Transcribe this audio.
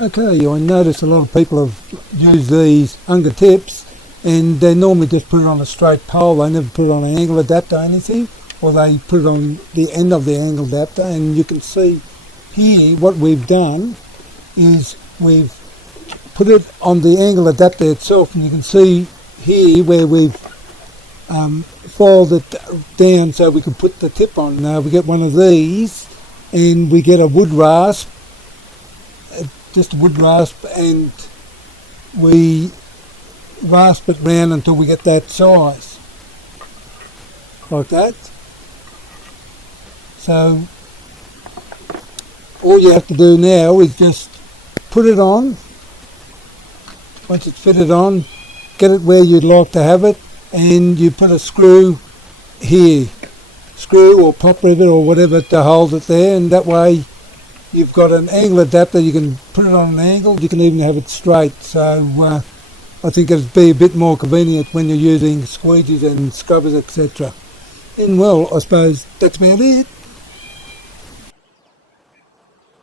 Okay, I notice a lot of people have used these Unger tips and they normally just put it on a straight pole. They never put it on an angle adapter or anything, or they put it on the end of the angle adapter. And you can see here what we've done is we've put it on the angle adapter itself, and you can see here where we've folded it down so we can put the tip on. Now we get one of these and we get a wood rasp, just a wood rasp, and we rasp it round until we get that size, like that. So all you have to do now is just put it on. Once it's fitted on, get it where you'd like to have it, and you put a screw here, screw or pop rivet or whatever to hold it there, and that way you've got an angle adapter. You can put it on an angle, you can even have it straight. So I think it'd be a bit more convenient when you're using squeegees and scrubbers, etc. And well, I suppose that's about it.